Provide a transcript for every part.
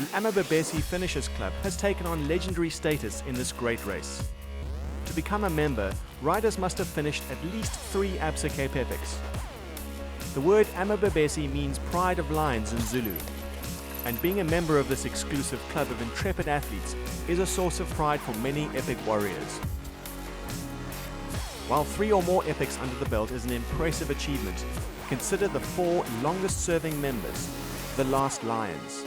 the Amababesi Finishers Club has taken on legendary status in this great race. To become a member, riders must have finished at least 3 Absa Cape Epics. The word Amababesi means pride of lions in Zulu, and being a member of this exclusive club of intrepid athletes is a source of pride for many epic warriors. While 3 or more epics under the belt is an impressive achievement, consider the 4 longest-serving members, the last Lions.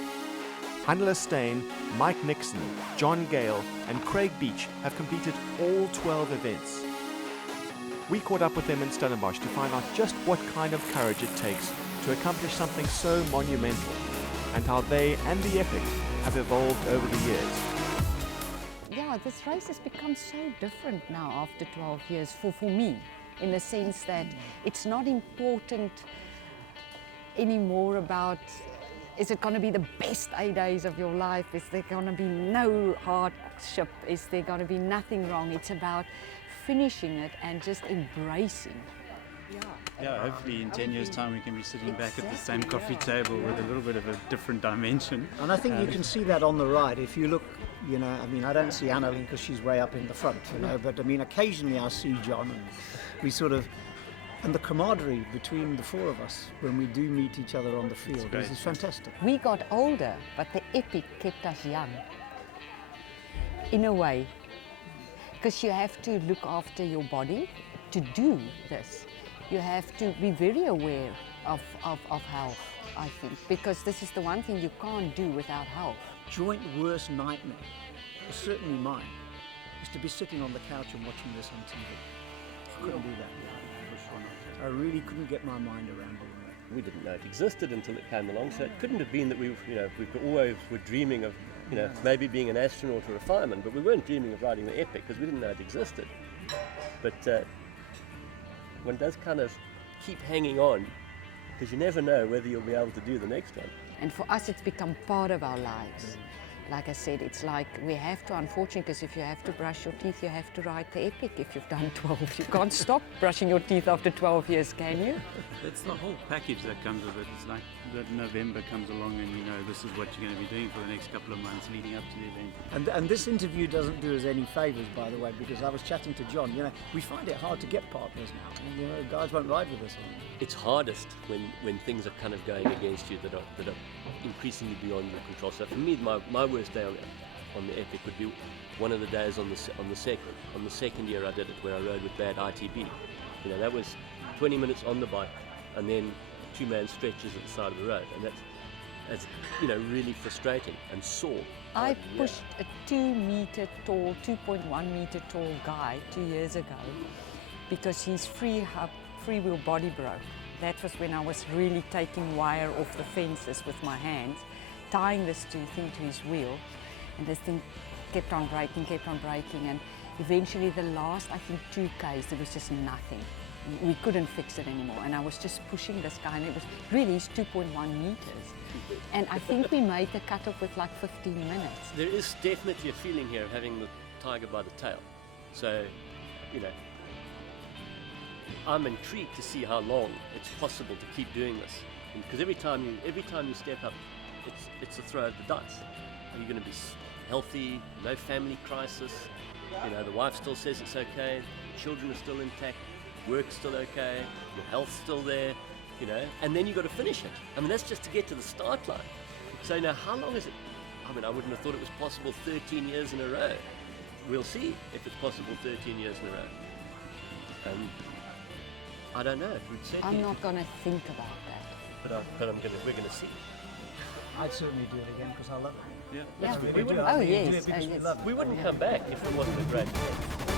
Hannele Steyn, Mike Nixon, John Gale and Craig Beech have completed all 12 events. We caught up with them in Stellenbosch to find out just what kind of courage it takes to accomplish something so monumental, and how they and the epic have evolved over the years. Yeah, this race has become so different now after 12 years for me, in the sense that it's not important anymore about, is it going to be the best 8 days of your life? Is there going to be no hardship? Is there going to be nothing wrong? It's about finishing it and just embracing. Yeah, hopefully in 10 years' time we can be sitting back at the same coffee table with a little bit of a different dimension. And I think you can see that on the ride. If you look, you know, I mean, I don't see Hannele because she's way up in the front, you know, but I mean, occasionally I see John, and we sort of, and the camaraderie between the 4 of us when we do meet each other on the field is fantastic. We got older, but the epic kept us young, in a way, because you have to look after your body to do this. You have to be very aware of health, I think, because this is the one thing you can't do without health. Joint worst nightmare, certainly mine, is to be sitting on the couch and watching this on TV. I couldn't do that. I really couldn't get my mind around doing that. We didn't know it existed until it came along, so it couldn't have been that we always were dreaming of, maybe being an astronaut or a fireman, but we weren't dreaming of riding the Epic because we didn't know it existed. But one does kind of keep hanging on because you never know whether you'll be able to do the next one. And for us, it's become part of our lives. Like I said, it's like we have to, unfortunately, because if you have to brush your teeth, you have to ride the Epic if you've done 12. You can't stop brushing your teeth after 12 years, can you? It's the whole package that comes with it. It's like that November comes along and you know this is what you're going to be doing for the next couple of months leading up to the event. And this interview doesn't do us any favours, by the way, because I was chatting to John. You know, we find it hard to get partners now. You know, guys won't ride with us anymore. It's hardest when things are kind of going against you that are increasingly beyond your control. So for me, my worst day on the Epic would be one of the days on the second year I did it, where I rode with bad ITB. You know, that was 20 minutes on the bike and then 2-man stretches at the side of the road, and that's really frustrating and sore. I pushed a 2-meter tall, 2.1 meter tall guy 2 years ago because his free-wheel body broke. That was when I was really taking wire off the fences with my hands, tying this thing to his wheel, and this thing kept on breaking, and eventually the last, I think, 2Ks, there was just nothing. We couldn't fix it anymore, and I was just pushing this guy, and it was really 2.1 meters. And I think we made the cutoff with like 15 minutes. There is definitely a feeling here of having the tiger by the tail. So, I'm intrigued to see how long it's possible to keep doing this. Because every time you step up, it's a throw of the dice. Are you going to be healthy? No family crisis? The wife still says it's okay. Children are still intact. Work's still okay. Your health's still there. And then you've got to finish it. I mean, that's just to get to the start line. So now, how long is it? I mean, I wouldn't have thought it was possible 13 years in a row. We'll see if it's possible 13 years in a row. I don't know. I'm not going to think about that. But we're going to see. I'd certainly do it again because I love it. Yeah. Yeah. We Oh, yes. We We wouldn't come back if it wasn't a great event.